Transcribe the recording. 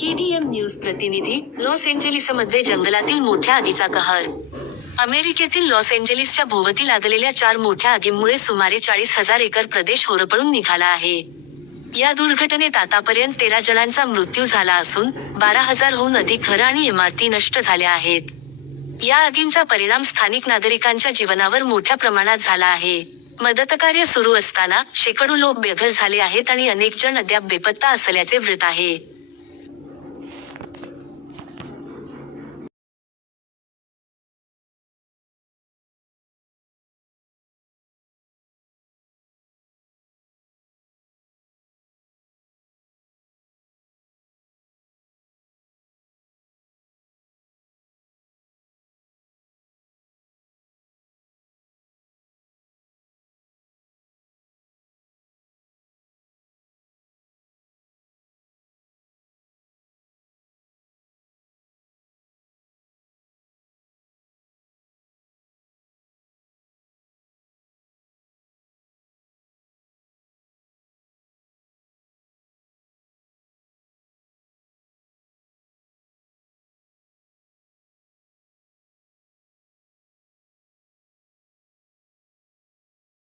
KDM news प्रतिनिधी. Loss एंजेलिसमध्ये जंगलातील मोठ्या आगीचा कहर. अमेरिकेतील लॉस एंजेलिसच्या भोवती लागलेल्या 4 मोठ्या आगींमुळे सुमारे 40,000 एकर प्रदेश होरपळून निघाला आहे. या दुर्घटनेत आतापर्यंत 13 जणांचा मृत्यू झाला असून 12,000 हून अधिक घरं आणि इमारती नष्ट झाल्या आहेत. या आगींचा परिणाम स्थानिक नागरिकांच्या जीवनावर मोठ्या प्रमाणात झाला आहे. मदतकार्य सुरू असताना शेकडो लोक बेघर झाले आहेत आणि अनेक जण अद्याप बेपत्ता असल्याचे वृत्त आहे.